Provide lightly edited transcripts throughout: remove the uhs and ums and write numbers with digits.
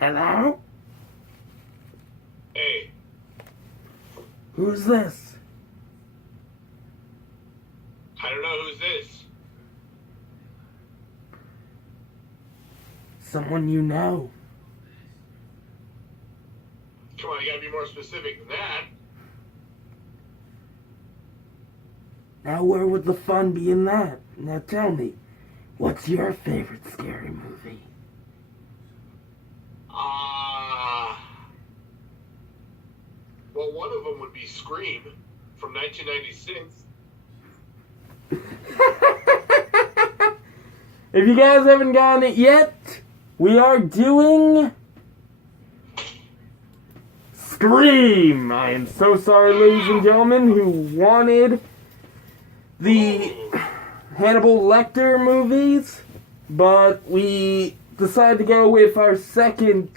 Hello? Hey, Who's this? I don't know who's this. Someone you know. Come on, you gotta be more specific than that. Now where would the fun be in that? Now tell me, what's your favorite scary movie? Well, one of them would be Scream from 1996. If you guys haven't gotten it yet, we are doing Scream. I am so sorry, ladies and gentlemen, who wanted the Hannibal Lecter movies, but we decided to go with our second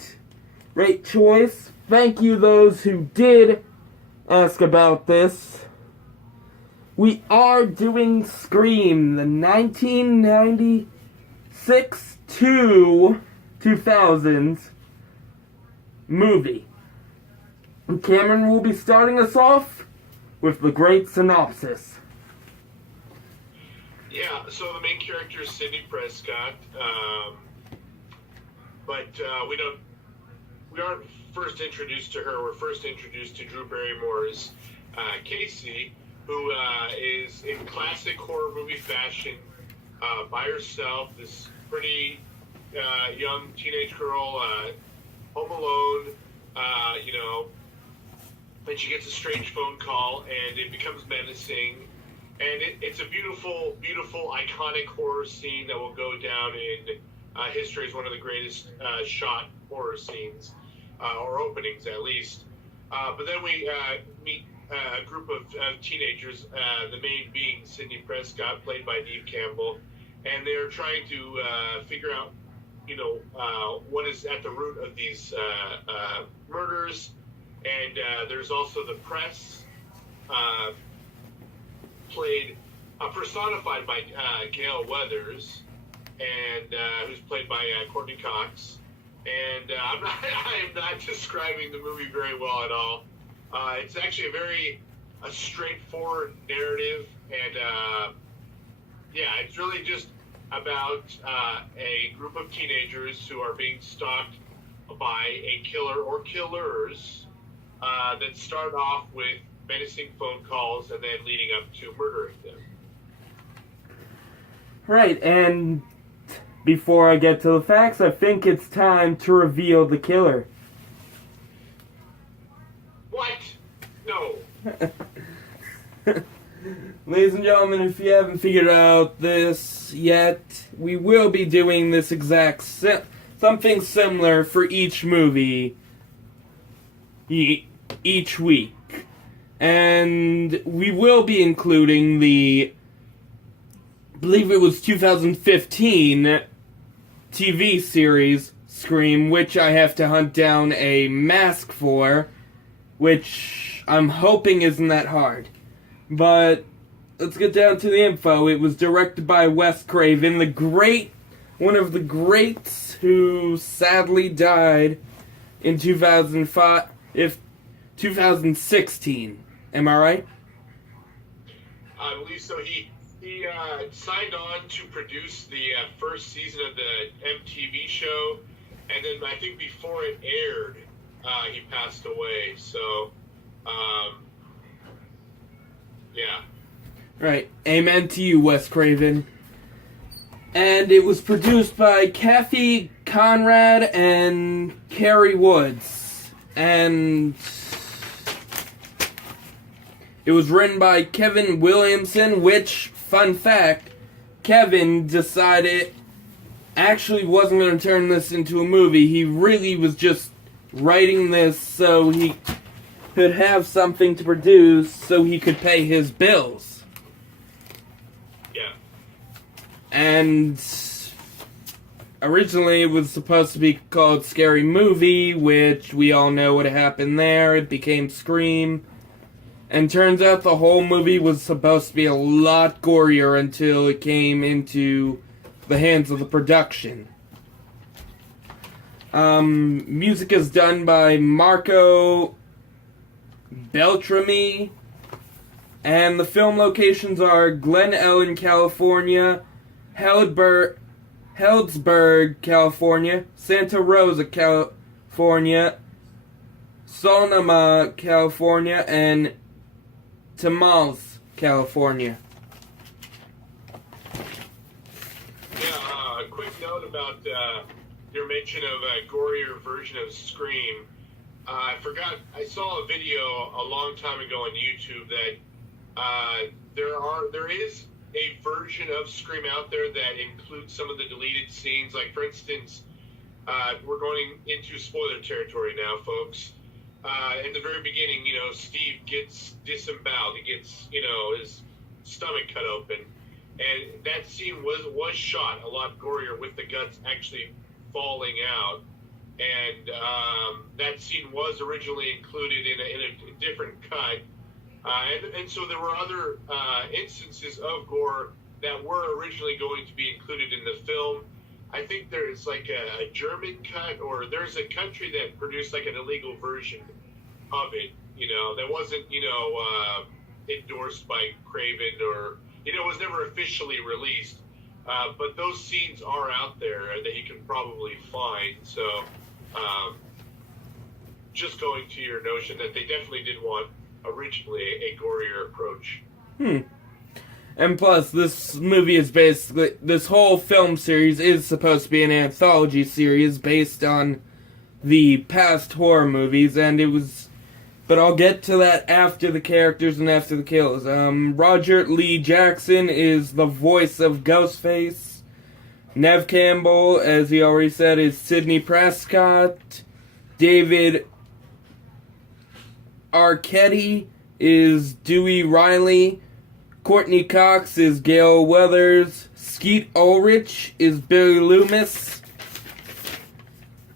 rate choice. Thank you those who did ask about this. We are doing Scream, the 1996 to 2000s movie. And Cameron will be starting us off with the great synopsis. Yeah, so the main character is Sidney Prescott, but we aren't first introduced to her. We're first introduced to Drew Barrymore's Casey, who is in classic horror movie fashion by herself. This pretty young teenage girl, home alone, and she gets a strange phone call, and it becomes menacing. And it's a beautiful, beautiful, iconic horror scene that will go down in history as one of the greatest shot horror scenes, or openings at least. But then we meet a group of teenagers, the main being Sidney Prescott, played by Neve Campbell, and they're trying to figure out, what is at the root of these murders. And there's also the press, personified by Gail Weathers, and who's played by Courtney Cox. And I am not describing the movie very well at all. It's actually a straightforward narrative, and it's really just about a group of teenagers who are being stalked by a killer or killers that start off with menacing phone calls and then leading up to murdering them. Right, and before I get to the facts, I think it's time to reveal the killer. What? No. Ladies and gentlemen, if you haven't figured out this yet, we will be doing this exact something similar for each movie each week. And we will be including the, I believe it was 2015 TV series Scream, which I have to hunt down a mask for, which I'm hoping isn't that hard. But let's get down to the info. It was directed by Wes Craven, one of the greats who sadly died in 2016. Am I right? I believe so. He signed on to produce the first season of the MTV show, and then I think before it aired, he passed away. So, yeah. Right. Amen to you, Wes Craven. And it was produced by Kathy Conrad and Carrie Woods. And it was written by Kevin Williamson, which, fun fact, Kevin actually wasn't going to turn this into a movie. He really was just writing this so he could have something to produce so he could pay his bills. Yeah. And originally it was supposed to be called Scary Movie, which we all know what happened there. It became Scream. And turns out the whole movie was supposed to be a lot gorier until it came into the hands of the production. Music is done by Marco Beltrami. And the film locations are Glen Ellen, California, Healdsburg, California, Santa Rosa, California, Sonoma, California, and Tamales, California. Yeah, a quick note about your mention of a gorier version of Scream. I forgot, I saw a video a long time ago on YouTube that there is a version of Scream out there that includes some of the deleted scenes. Like, for instance, we're going into spoiler territory now, folks. In the very beginning, Steve gets disemboweled. He gets, his stomach cut open. And that scene was shot a lot gorier with the guts actually falling out. And that scene was originally included in a different cut. And so there were other instances of gore that were originally going to be included in the film. I think there's like a German cut, or there's a country that produced like an illegal version of it, that wasn't, endorsed by Craven, or, was never officially released. But those scenes are out there that you can probably find. So just going to your notion that they definitely did want originally a gorier approach. And plus, this movie is basically, this whole film series is supposed to be an anthology series based on the past horror movies, and it was, but I'll get to that after the characters and after the kills. Roger Lee Jackson is the voice of Ghostface. Nev Campbell, as he already said, is Sidney Prescott. David Arquette is Dewey Riley. Courtney Cox is Gail Weathers. Skeet Ulrich is Billy Loomis.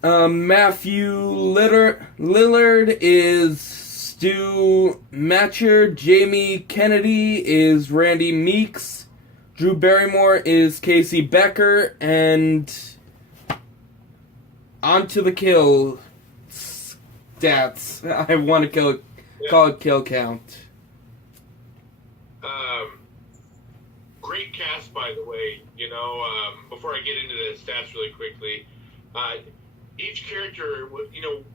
Matthew Lillard is Stu Matcher. Jamie Kennedy is Randy Meeks. Drew Barrymore is Casey Becker. And on to the kill stats. I want to call it kill count. Great cast, by the way. Before I get into the stats really quickly, each character,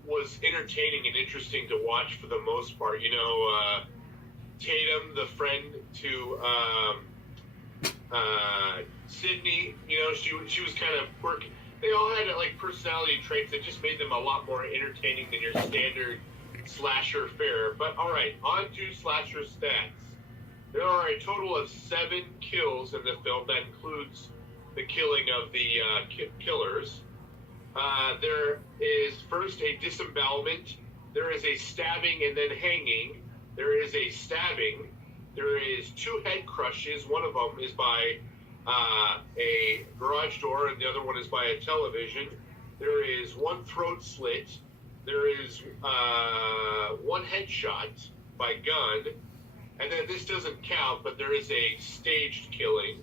was entertaining and interesting to watch for the most part. Tatum, the friend to Sydney, she was kind of quirky. They all had like personality traits that just made them a lot more entertaining than your standard slasher fare. But all right, on to slasher stats. There are a total of 7 kills in the film. That includes the killing of the killers. There is first a disembowelment. There is a stabbing and then hanging. There is a stabbing. There is 2 head crushes. One of them is by a garage door, and the other one is by a television. There is 1 throat slit. There is 1 headshot by gun. And then this doesn't count, but there is a staged killing.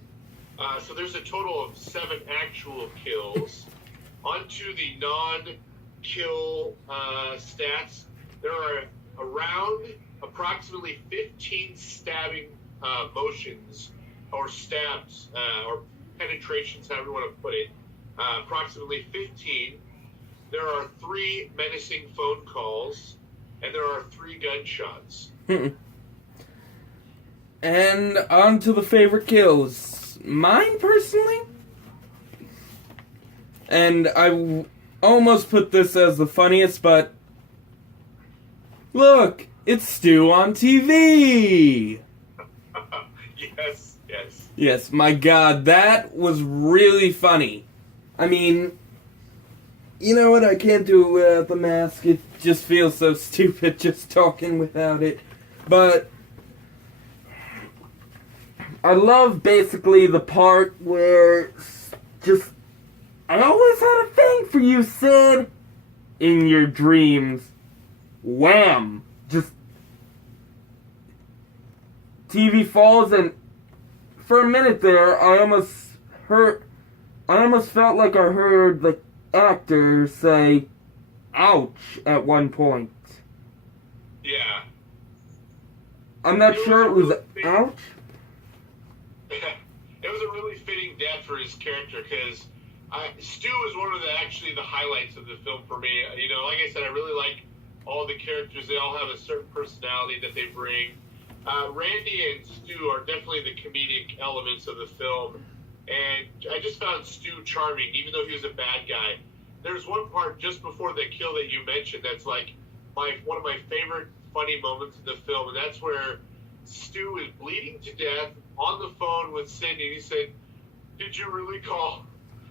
So there's a total of 7 actual kills. On to the non-kill stats. There are approximately 15 stabbing motions, or stabs, or penetrations, however you want to put it. Approximately 15. There are 3 menacing phone calls, and there are 3 gunshots. And on to the favorite kills. Mine, personally? And I almost put this as the funniest, but look, it's Stu on TV! Yes. Yes, my God, that was really funny. I mean, you know what, I can't do it without the mask. It just feels so stupid just talking without it. But I love basically the part where just, I always had a thing for you, Sid. In your dreams. Wham! Just, TV falls, and for a minute there, I almost felt like I heard the actor say, ouch, at one point. Yeah. I'm not sure it was ouch. It was a really fitting death for his character because Stu is one of the highlights of the film for me. You know, like I said, I really like all the characters. They all have a certain personality that they bring. Randy and Stu are definitely the comedic elements of the film, and I just found Stu charming, even though he was a bad guy. There's one part just before the kill that you mentioned that's like one of my favorite funny moments of the film, and that's where Stu is bleeding to death on the phone with Cindy. And he said, "Did you really call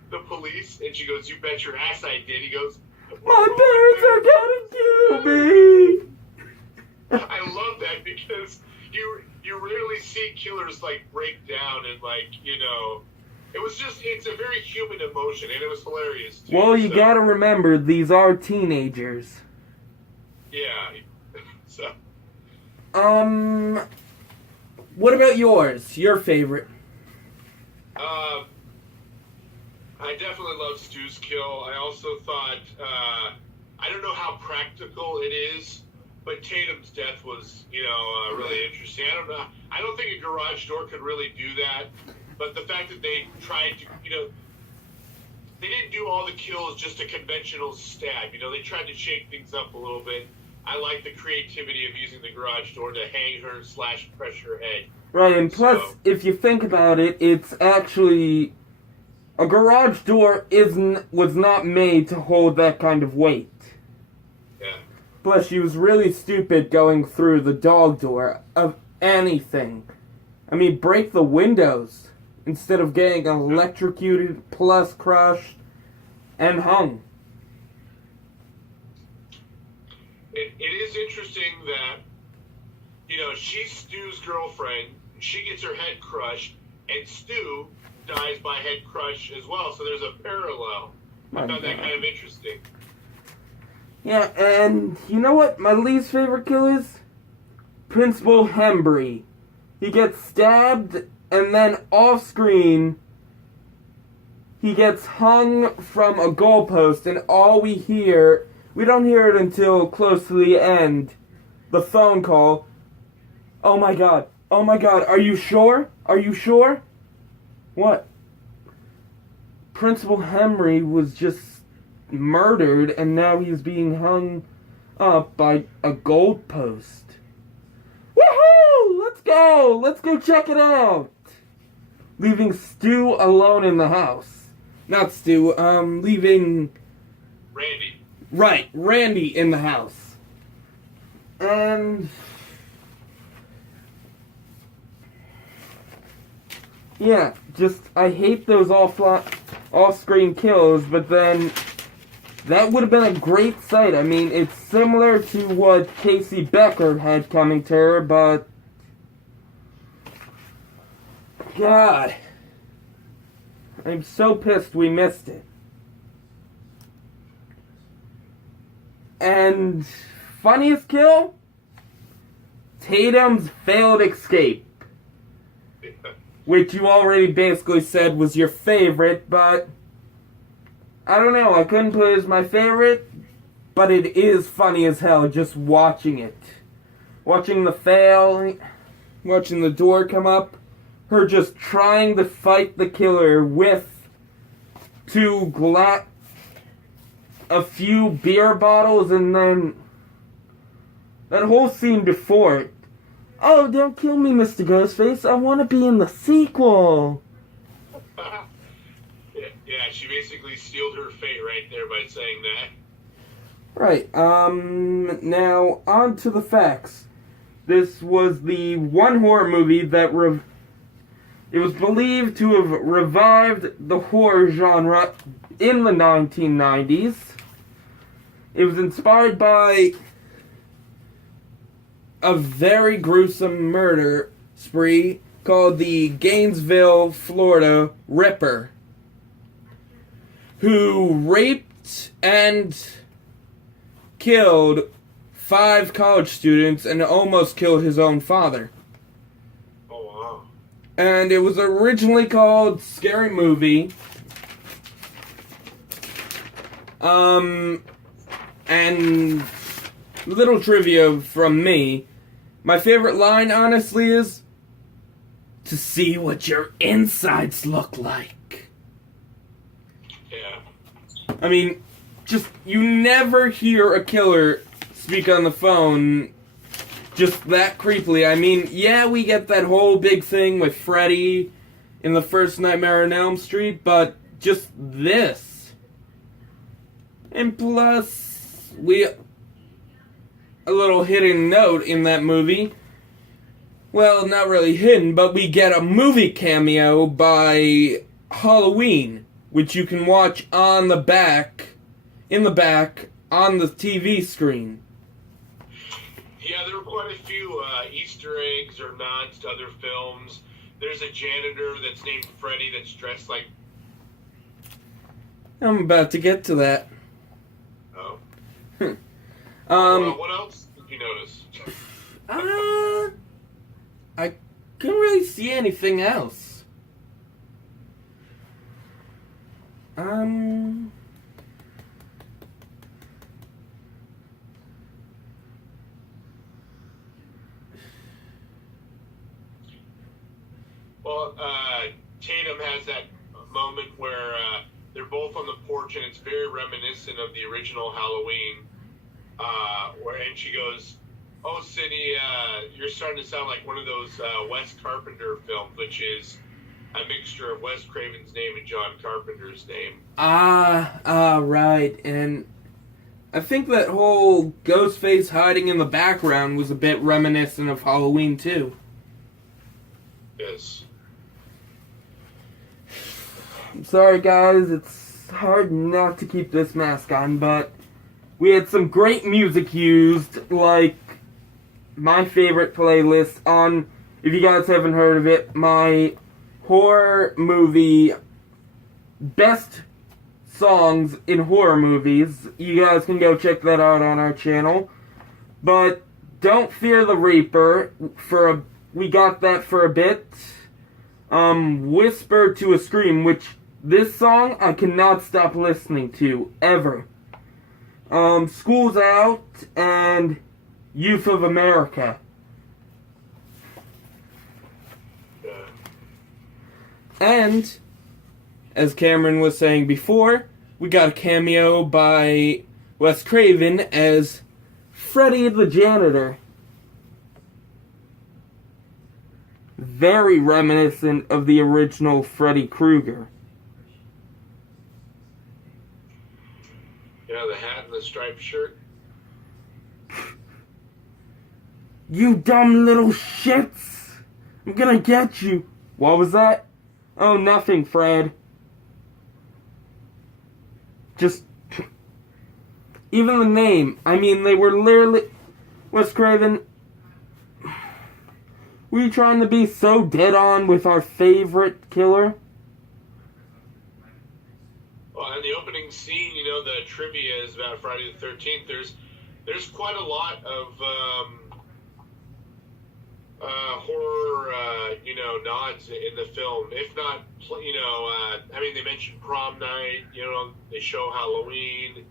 the police?" And she goes, "You bet your ass I did." He goes, "My parents are gonna kill me." I love that because you rarely see killers like break down and like, you know, it's a very human emotion, and it was hilarious too. Well, you gotta remember, these are teenagers. Yeah. So. What about yours? Your favorite? I definitely love Stu's kill. I also thought, I don't know how practical it is, but Tatum's death was, you know, really interesting. I don't know. I don't think a garage door could really do that, but the fact that they tried to, you know, they didn't do all the kills just a conventional stab. You know, they tried to shake things up a little bit. I like the creativity of using the garage door to hang her / press her head. Right, and plus, if you think about it, it's actually... A garage door was not made to hold that kind of weight. Yeah. Plus, she was really stupid going through the dog door of anything. I mean, break the windows instead of getting electrocuted, plus crushed, and hung. It is interesting that, you know, she's Stu's girlfriend. She gets her head crushed, and Stu dies by head crush as well. So there's a parallel. I found that kind of interesting. Yeah, and you know what my least favorite kill is? Principal Hembry. He gets stabbed, and then off screen, he gets hung from a goalpost, and all we hear, we don't hear it until close to the end, the phone call. Oh my god, are you sure? Are you sure? What? Principal Hembry was just murdered, and now he's being hung up by a goalpost. Woohoo! Let's go check it out! Leaving Stu alone in the house. Not Stu, leaving... Randy. Right, Randy in the house. And... yeah, just, I hate those off-screen kills, but then that would have been a great sight. I mean, it's similar to what Casey Becker had coming to her, but... God. I'm so pissed we missed it. And funniest kill? Tatum's failed escape. Which you already basically said was your favorite, but I don't know, I couldn't put it as my favorite, but it is funny as hell just watching it. Watching the fail, watching the door come up, her just trying to fight the killer with a few beer bottles, and then that whole scene before it. Oh, don't kill me, Mr. Ghostface. I want to be in the sequel. Yeah, she basically sealed her fate right there by saying that. Right, now, on to the facts. This was the one horror movie that it was believed to have revived the horror genre in the 1990s. It was inspired by a very gruesome murder spree called the Gainesville, Florida Ripper, who raped and killed 5 college students and almost killed his own father. Oh, wow. And it was originally called Scary Movie. And little trivia from me. My favorite line, honestly, is to see what your insides look like. Yeah. I mean, you never hear a killer speak on the phone just that creepily. I mean, yeah, we get that whole big thing with Freddy in the first Nightmare on Elm Street, but just this. And plus, a little hidden note in that movie. Well, not really hidden, but we get a movie cameo by Halloween, which you can watch in the back, on the TV screen. Yeah, there were quite a few Easter eggs or nods to other films. There's a janitor that's named Freddy that's dressed like... I'm about to get to that. Oh. What what else did you notice? I couldn't really see anything else. Well, Tatum has that moment where they're both on the porch, and it's very reminiscent of the original Halloween. And she goes, "Oh, Cindy, you're starting to sound like one of those Wes Carpenter films, which is a mixture of Wes Craven's name and John Carpenter's name." Right. And I think that whole Ghostface hiding in the background was a bit reminiscent of Halloween, too. Yes. I'm sorry, guys. It's hard not to keep this mask on, but we had some great music used, like my favorite playlist on, if you guys haven't heard of it, my horror movie best songs in horror movies. You guys can go check that out on our channel. But Don't Fear the Reaper, we got that for a bit. Whisper to a Scream, which this song I cannot stop listening to, ever. School's Out, and Youth of America. Yeah. And, as Cameron was saying before, we got a cameo by Wes Craven as Freddy the Janitor. Very reminiscent of the original Freddy Krueger. Yeah, the hat and the striped shirt. You dumb little shits! I'm gonna get you! What was that? Oh, nothing, Fred. Just... Even the name. I mean, they were literally... Wes Craven... Were you trying to be so dead on with our favorite killer? Well, in the opening scene, the trivia is about Friday the 13th. There's quite a lot of horror, nods in the film. If not, they mention Prom Night. They show Halloween.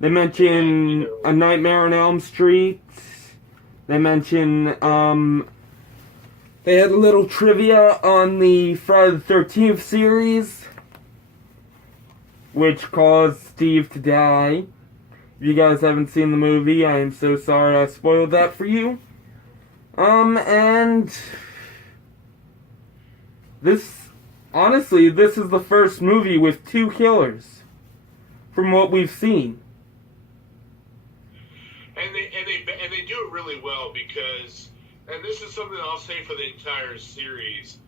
They mention A Nightmare on Elm Street. They mention, they had a little trivia on the Friday the 13th series, which caused Steve to die. If you guys haven't seen the movie, I am so sorry I spoiled that for you. And honestly, this is the first movie with two killers, from what we've seen. And they do it really well because, and this is something I'll say for the entire series,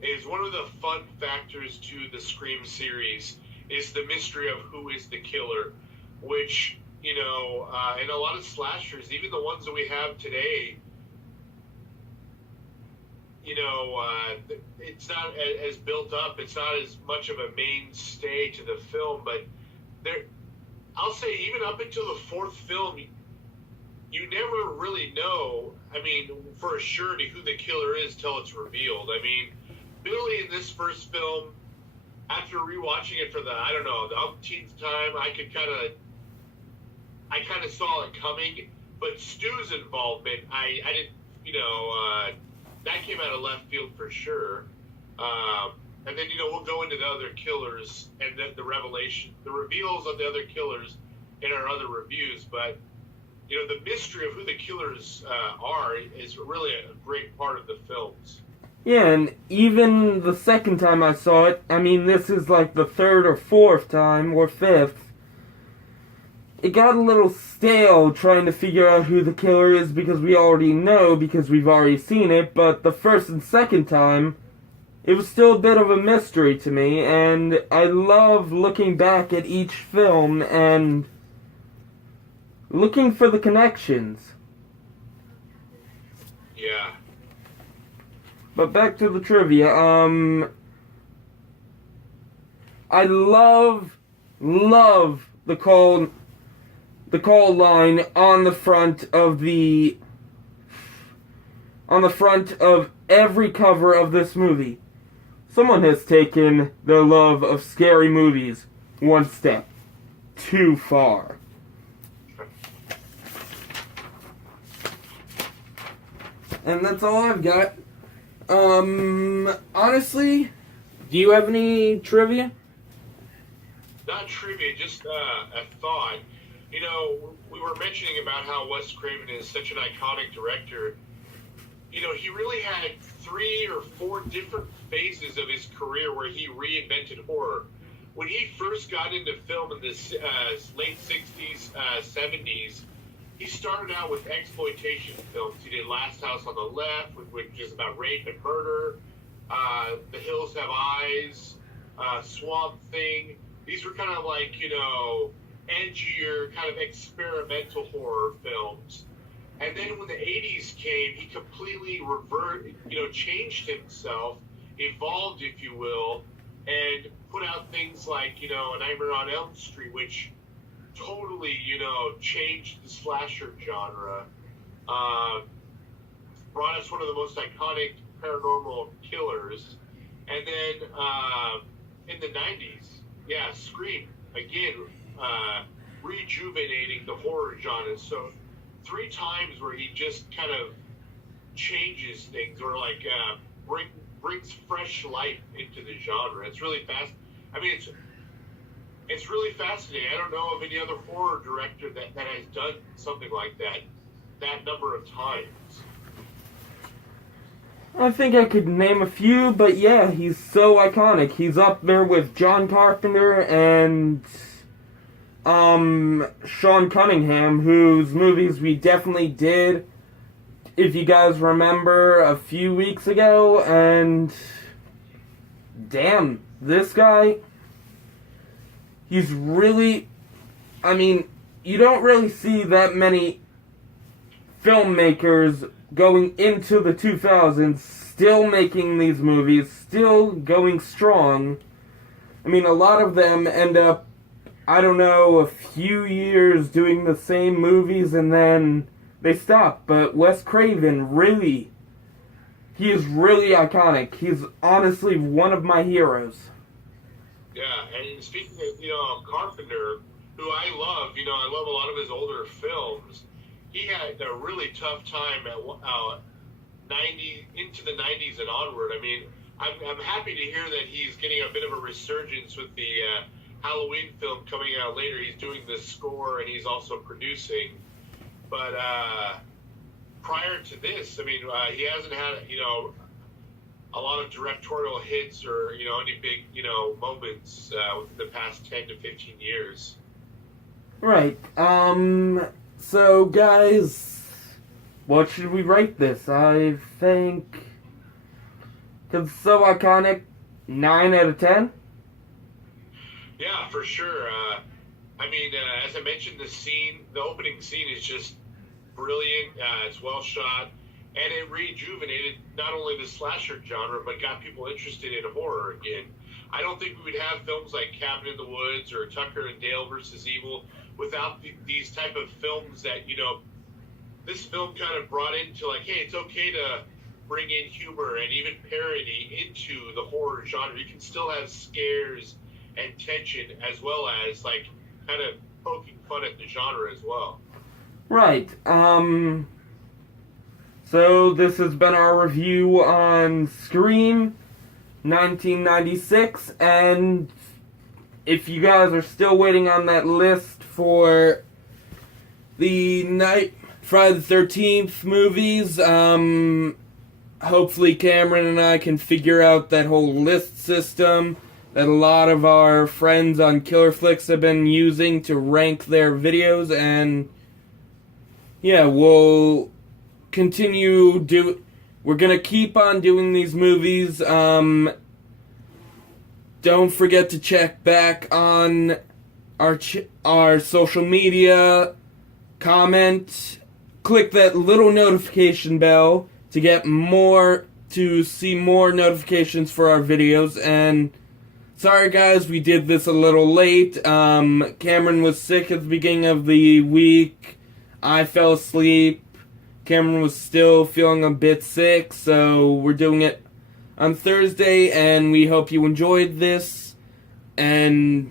is one of the fun factors to the Scream series is the mystery of who is the killer, which, in a lot of slashers, even the ones that we have today, it's not as built up, it's not as much of a mainstay to the film, but I'll say even up until the fourth film, you never really know, for a surety who the killer is till it's revealed. Billy in this first film, after rewatching it for the the umpteenth time, I kind of saw it coming. But Stu's involvement, I didn't, that came out of left field for sure. And then we'll go into the other killers and the reveals of the other killers in our other reviews. But the mystery of who the killers are is really a great part of the films. Yeah, and even the second time I saw it, I mean, this is like the third or fourth time, or fifth, it got a little stale trying to figure out who the killer is because we already know, because we've already seen it, but the first and second time, it was still a bit of a mystery to me, and I love looking back at each film and looking for the connections. Yeah. But back to the trivia. I love the call line on the front of every cover of this movie. Someone has taken their love of scary movies one step too far. And that's all I've got. Honestly, do you have any trivia? Not trivia, just a thought. We were mentioning about how Wes Craven is such an iconic director. He really had 3 or 4 different phases of his career where he reinvented horror. When he first got into film in the late 60s, 70s, he started out with exploitation films. He did Last House on the Left, which is about rape and murder. The Hills Have Eyes, Swamp Thing. These were kind of like, edgier, kind of experimental horror films. And then when the 80s came, he completely changed himself, evolved, if you will, and put out things like, A Nightmare on Elm Street, which totally, changed the slasher genre. Brought us one of the most iconic paranormal killers. And then in the 90s, Scream, again, rejuvenating the horror genre. So 3 times where he just kind of changes things or brings fresh life into the genre. It's really fast. I mean, it's really fascinating. I don't know of any other horror director that has done something like that number of times. I think I could name a few, but yeah, he's so iconic. He's up there with John Carpenter and Sean Cunningham, whose movies we definitely did, if you guys remember, a few weeks ago, and damn, this guy, he's really, I mean, you don't really see that many filmmakers going into the 2000s still making these movies, still going strong. I mean, a lot of them end up, I don't know, a few years doing the same movies and then they stop. But Wes Craven, really, he is really iconic. He's honestly one of my heroes. Yeah, and speaking of, Carpenter, who I love, I love a lot of his older films. He had a really tough time at into the 90s and onward. I mean, I'm happy to hear that he's getting a bit of a resurgence with the Halloween film coming out later. He's doing the score and he's also producing. But prior to this, I mean, he hasn't had a lot of directorial hits or any big moments within the past 10 to 15 years. Right. So, guys, what should we rate this? I think, because it's so iconic, 9 out of 10? Yeah, for sure. I mean, as I mentioned, the opening scene is just brilliant. It's well shot, and it rejuvenated not only the slasher genre, but got people interested in horror again. I don't think we would have films like Cabin in the Woods or Tucker and Dale versus Evil without these type of films that, this film kind of brought into, like, hey, it's okay to bring in humor and even parody into the horror genre. You can still have scares and tension as well as like kind of poking fun at the genre as well. Right. So this has been our review on Scream 1996, and if you guys are still waiting on that list for the Friday the 13th movies, hopefully Cameron and I can figure out that whole list system that a lot of our friends on Killer Flicks have been using to rank their videos, and yeah, we'll continue we're gonna keep on doing these movies. Don't forget to check back on our social media, comment, click that little notification bell to see more notifications for our videos. And sorry guys, we did this a little late. Cameron was sick at the beginning of the week. I fell asleep. Cameron was still feeling a bit sick, so we're doing it on Thursday, and we hope you enjoyed this, and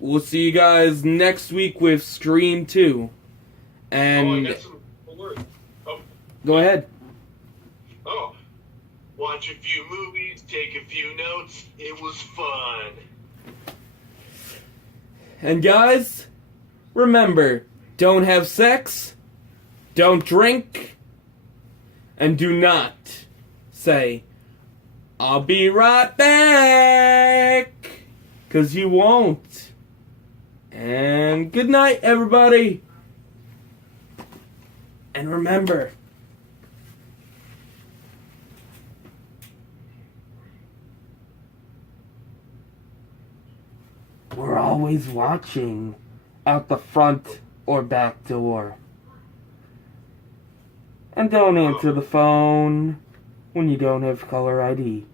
we'll see you guys next week with Scream 2. And I got some words. Oh. Go ahead. Oh. Watch a few movies, take a few notes. It was fun. And guys, remember, don't have sex, don't drink, and do not say, "I'll be right back," 'cause you won't. And good night, everybody. And remember, we're always watching out the front or back door. And don't answer the phone when you don't have caller ID.